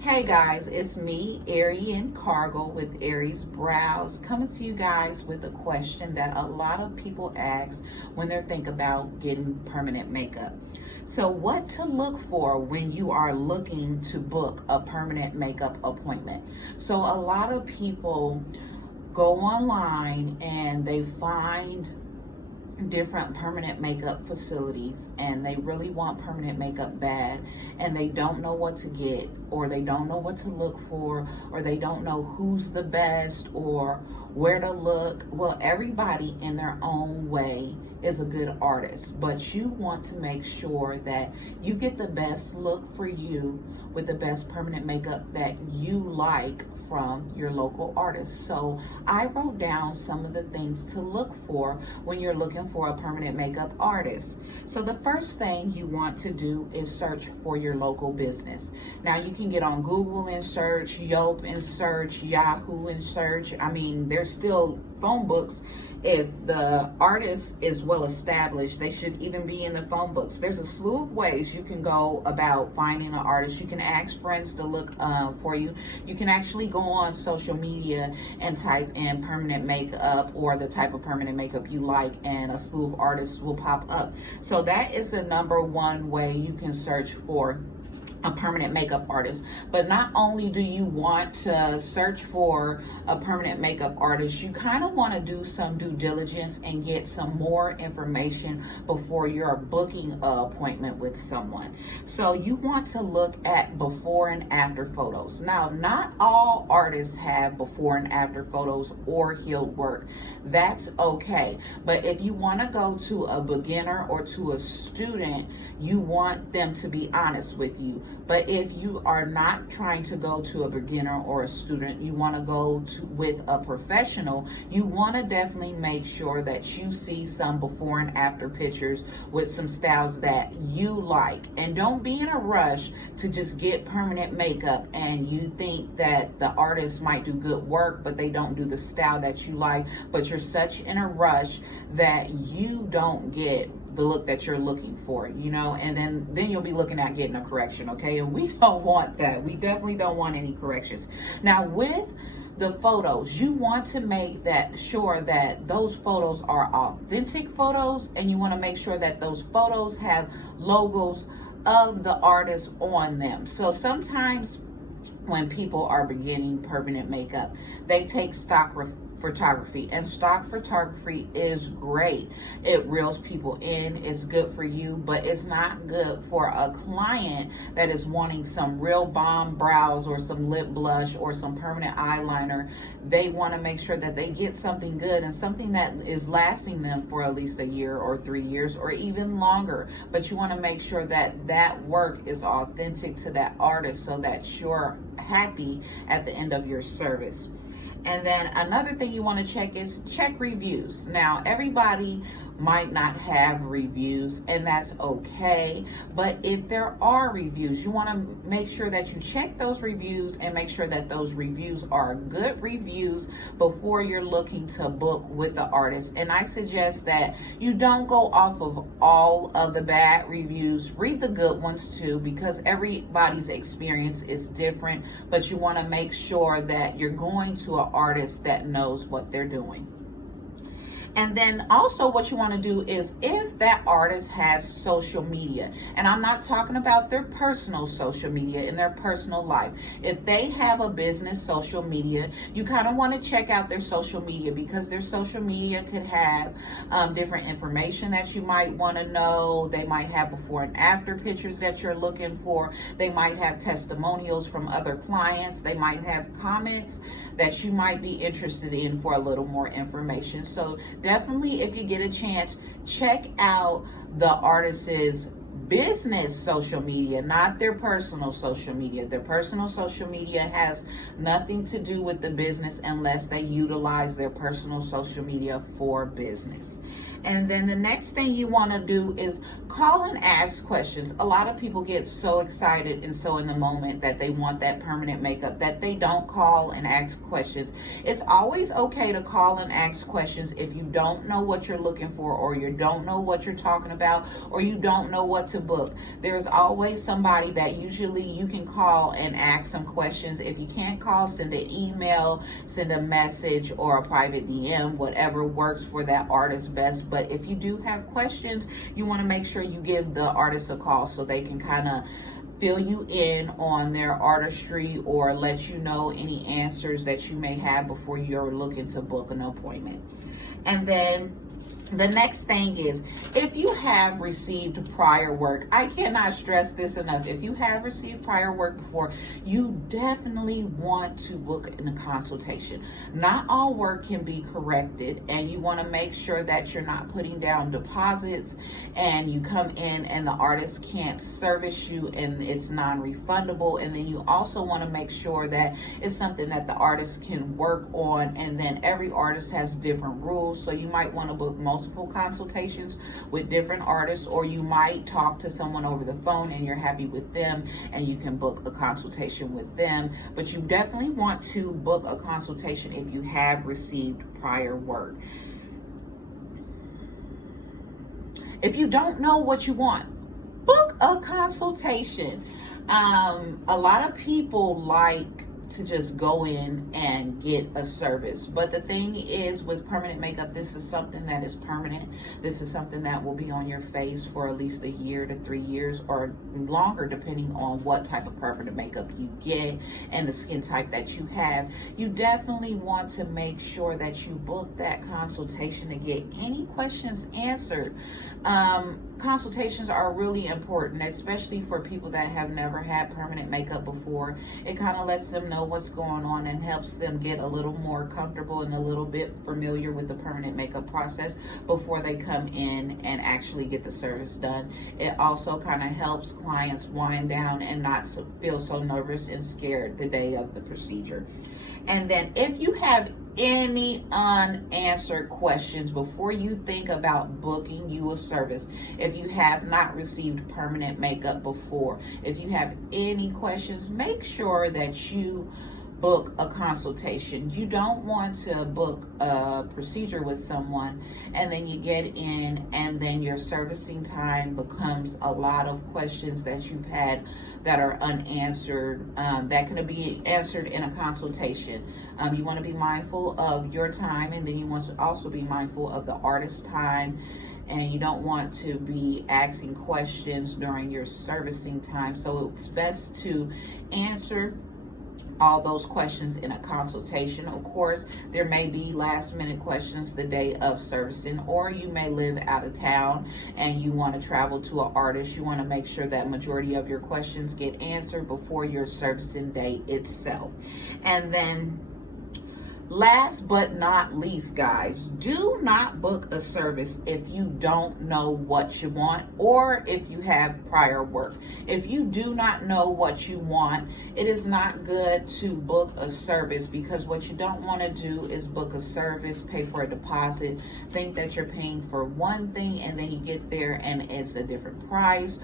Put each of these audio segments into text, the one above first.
Hey guys, it's me, Ari in Cargo with Ari's Brows, coming to you guys with a question that a lot of people ask when they're thinking about getting permanent makeup. So, what to look for when you are looking to book a permanent makeup appointment? So, a lot of people go online and they find different permanent makeup facilities and they really want permanent makeup bad and they don't know what to get, or they don't know what to look for, or they don't know who's the best or where to look. Well, everybody in their own way is a good artist, but you want to make sure that you get the best look for you with the best permanent makeup that you like from your local artist. So I wrote down some of the things to look for when you're looking for a permanent makeup artist. So the first thing you want to do is search for your local business. Now you can get on Google and search, Yelp and search, Yahoo and search. I mean, there's still phone books. If the artist is well established, they should even be in the phone books. There's a slew of ways you can go about finding an artist. You can ask friends to look for you. You can actually go on social media and type in permanent makeup or the type of permanent makeup you like, and a slew of artists will pop up. So that is the number one way you can search for a permanent makeup artist. But not only do you want to search for a permanent makeup artist, you kind of want to do some due diligence and get some more information before you're booking an appointment with someone. So you want to look at before and after photos. Now, not all artists have before and after photos or healed work. That's okay. But if you want to go to a beginner or to a student, you want them to be honest with you. But if you are not trying to go to a beginner or a student, you want to go with a professional, you want to definitely make sure that you see some before and after pictures with some styles that you like. And don't be in a rush to just get permanent makeup and you think that the artist might do good work, but they don't do the style that you like, but you're such in a rush that you don't get the look that you're looking for, and then you'll be looking at getting a correction, okay? And we don't want that. We definitely don't want any corrections. Now, with the photos, you want to make that sure that those photos are authentic photos, and you want to make sure that those photos have logos of the artist on them. So sometimes when people are beginning permanent makeup, they take stock photography, and stock photography is great. It reels people in, it's good for you, but it's not good for a client that is wanting some real bomb brows or some lip blush or some permanent eyeliner. They want to make sure that they get something good and something that is lasting them for at least a year or 3 years or even longer. But you want to make sure that that work is authentic to that artist so that you're happy at the end of your service. And then another thing you want to check is check reviews. Now, everybody might not have reviews, and that's okay. But if there are reviews, you want to make sure that you check those reviews and make sure that those reviews are good reviews before you're looking to book with the artist. And I suggest that you don't go off of all of the bad reviews. Read the good ones too, because everybody's experience is different. But you want to make sure that you're going to an artist that knows what they're doing. And then also what you want to do is, if that artist has social media, and I'm not talking about their personal social media in their personal life. If they have a business social media, you kind of want to check out their social media, because their social media could have different information that you might want to know. They might have before and after pictures that you're looking for. They might have testimonials from other clients. They might have comments that you might be interested in for a little more information. So definitely, if you get a chance, check out the artist's business social media, not their personal social media. Their personal social media has nothing to do with the business unless they utilize their personal social media for business. And then the next thing you want to do is call and ask questions. A lot of people get so excited and so in the moment that they want that permanent makeup that they don't call and ask questions. It's always okay to call and ask questions if you don't know what you're looking for, or you don't know what you're talking about, or you don't know what to book. There's always somebody that usually you can call and ask some questions. If you can't call, send an email, send a message, or a private DM, whatever works for that artist best. But if you do have questions, you want to make sure you give the artist a call so they can kind of fill you in on their artistry or let you know any answers that you may have before you're looking to book an appointment. And then the next thing is, if you have received prior work, I cannot stress this enough. If you have received prior work before, you definitely want to book in a consultation. Not all work can be corrected, and you want to make sure that you're not putting down deposits and you come in and the artist can't service you and it's non-refundable. And then you also want to make sure that it's something that the artist can work on. And then every artist has different rules, so you might want to book multiple consultations with different artists, or you might talk to someone over the phone and you're happy with them and you can book a consultation with them. But you definitely want to book a consultation if you have received prior work. If you don't know what you want, book a consultation. A lot of people like to just go in and get a service. But the thing is, with permanent makeup, this is something that is permanent. This is something that will be on your face for at least a year to 3 years or longer, depending on what type of permanent makeup you get and the skin type that you have. You definitely want to make sure that you book that consultation to get any questions answered. Consultations are really important, especially for people that have never had permanent makeup before. It kind of lets them know what's going on and helps them get a little more comfortable and a little bit familiar with the permanent makeup process before they come in and actually get the service done. It also kind of helps clients wind down and not feel so nervous and scared the day of the procedure. And then if you have any unanswered questions before you think about booking you a service, if you have not received permanent makeup before, if you have any questions, make sure that you book a consultation. You don't want to book a procedure with someone and then you get in and then your servicing time becomes a lot of questions that you've had that are unanswered, that can be answered in a consultation. You want to be mindful of your time, and then you want to also be mindful of the artist's time, and you don't want to be asking questions during your servicing time. So it's best to answer all those questions in a consultation. Of course, there may be last minute questions the day of servicing, or you may live out of town and you want to travel to an artist. You want to make sure that majority of your questions get answered before your servicing day itself. And then last but not least, guys, do not book a service if you don't know what you want or if you have prior work. If you do not know what you want, it is not good to book a service, because what you don't want to do is book a service, pay for a deposit, think that you're paying for one thing and then you get there and it's a different price.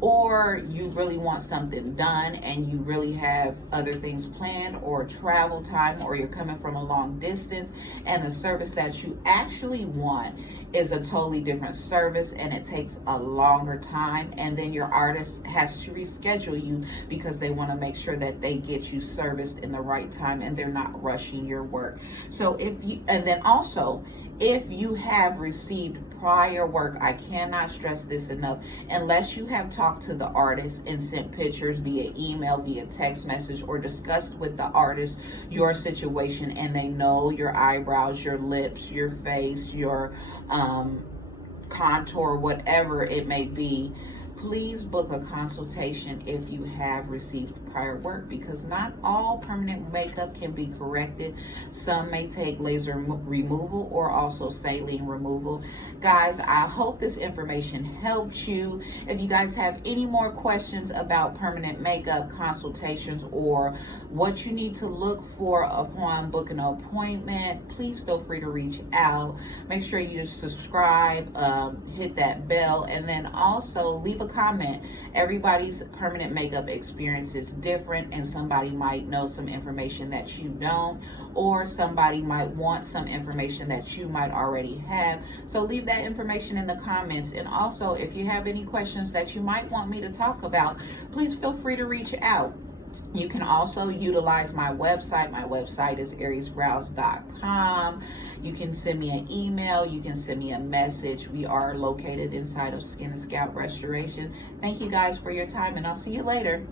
Or you really want something done and you really have other things planned, or travel time, or you're coming from a long distance and the service that you actually want is a totally different service and it takes a longer time, and then your artist has to reschedule you because they want to make sure that they get you serviced in the right time and they're not rushing your work. So if you have received prior work, I cannot stress this enough, unless you have talked to the artist and sent pictures via email, via text message, or discussed with the artist your situation and they know your eyebrows, your lips, your face, your contour, whatever it may be, please book a consultation if you have received prior work, because not all permanent makeup can be corrected. Some may take laser removal or also saline removal. Guys, I hope this information helped you. If you guys have any more questions about permanent makeup consultations or what you need to look for upon booking an appointment, please feel free to reach out. Make sure you subscribe, hit that bell, and then also leave a comment. Everybody's permanent makeup experience is different, and somebody might know some information that you don't, or somebody might want some information that you might already have. So leave that information in the comments. And also, if you have any questions that you might want me to talk about, please feel free to reach out. You can also utilize my website. My website is ariesbrows.com. You can send me an email. You can send me a message. We are located inside of Skin and Scalp Restoration. Thank you guys for your time, and I'll see you later.